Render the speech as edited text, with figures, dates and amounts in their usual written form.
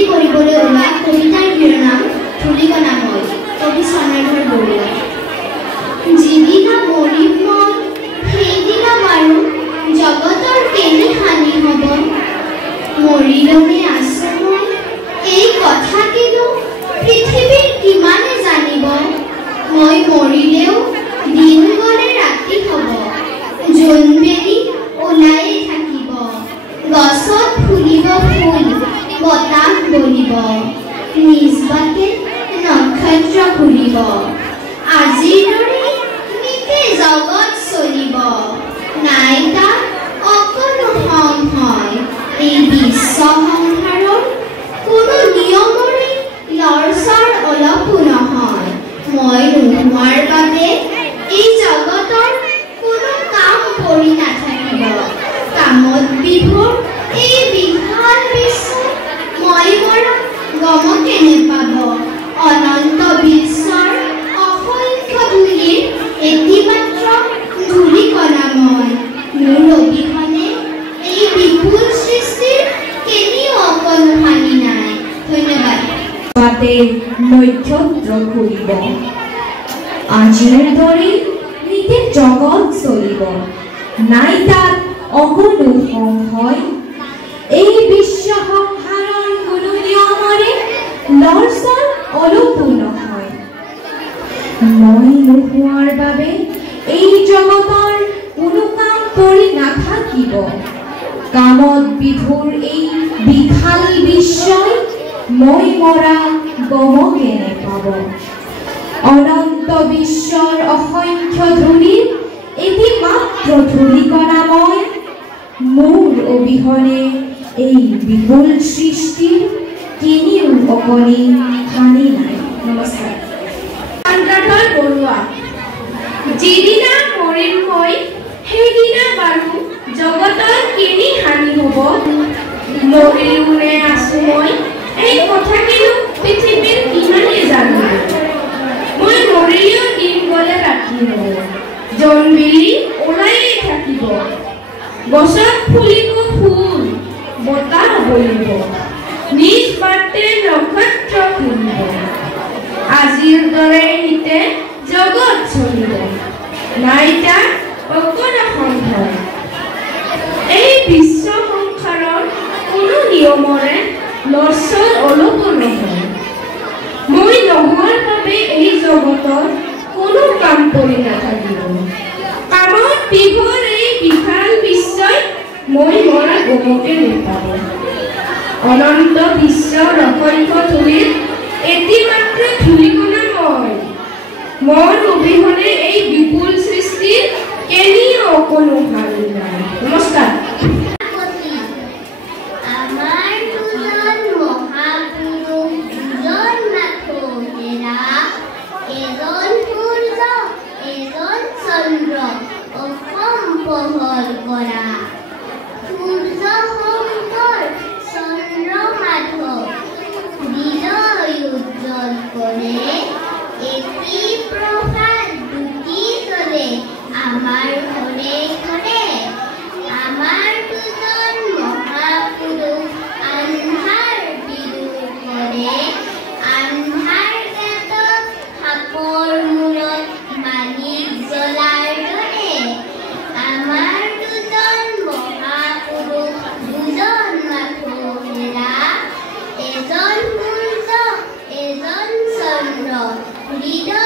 আবৃত্তি কৰিবলৈ ওলোৱা কবিতাৰ শিৰোনাম ধূলিকণাময়, কবি চন্দ্ৰধৰ বৰুৱা। যিদিনা মৰিম মই সেইদিনা বাৰু জগতৰ কেনি হানি হ'ব, মৰিলনে আছো মই এই কথা কিনো পৃথিৱীৰ কিমানে জানিব। মই মৰিলেও দিন গ'লে ৰাতি হ'ব, জোনবেলি ওলায়ে থাকিব। গছত ফুলিব ফুল, বতাহ বলিব, নিজ বাটে নক্ষত্ৰ ঘূৰিব। আজিৰ দৰে নিতে জগত চলিব, নাই তাত অকণো সংশয়। এই বিশ্ব সংসাৰৰ কোনো নিয়মৰে লৰচৰ অলপো নহয়। মই নোহোৱাৰ বাবে এই জগতৰ কোনো কাম পৰি নাথাকিব। কামত বিভোৰ এই বিশাল বিশ্ব মই মৰা গমকে নেপাব। অনন্ত বিশ্বৰ অসংখ্য ধূলিৰ এটি মাত্ৰ ধূলিকণা মই। মোৰ অবিহনে এই বিপুল সৃষ্টিৰ কেনিও অকণো হানি নাই। ধন্যবাদ। বাটে নক্ষত্ৰ ঘূৰিব, আজিৰ দৰে নিতে জগত চলিব, নাই তাত অকণো সংশয়। এই বিশ্ব সংসাৰৰ কোনো নিয়মৰে লৰচৰ অলপো নহয়। মই নোহোৱাৰ বাবে এই জগতৰ কোনো কাম পৰি নাথাকিব। কামত বিভোৰ এই বিশাল বিশ্বই মই মৰা গমকে নেপাব। অনন্ত বিশ্বৰ অসংখ্য ধূলিৰ এটি মাত্ৰ ধূলিকণা মই। মোৰ অবিহনে এই বিপুল সৃষ্টিৰ কেনিও অকণি হানি নাই। নমস্কাৰ। চন্দ্ৰধৰ বৰুৱা। যিদিনা মৰিম মই সেইদিনা বাৰু জগতৰ কেনি হানি হ'ব, মৰিলোনে আছো মই এই কথা কিনো পৃথিৱীৰ কিমানে জানিব। মই মৰিলেও দিন গ'লে ৰাতি হ'ব, জোনবেলি ওলায়ে থাকিব। গছত ফুলিব ফুল, বতাহ বলিব, নিজ বাটে নক্ষত্ৰ ঘূৰিব। আজিৰ দৰে নিতে জগত চলিব, নাই তাত অকণো সংশয়। এই বিশ্ব সংসাৰৰ কোনো নিয়মৰে লৰচৰ অলপো নহয়। মই নোহোৱাৰ বাবে এই জগতৰ কোনো কাম কৰি নাথাকিব। কামত বিভোৰ এই বিশাল বিশ্বই মই মৰা গমকে নেপাব। অনন্ত বিশ্বৰ অসংখ্য ধূলিৰ এটি মাত্ৰ ধূলিকণা মই। মোৰ অবিহনে এই বিপুল সৃষ্টিৰ কেনিও অকণো হানি নাই। নমস্কাৰ। Leader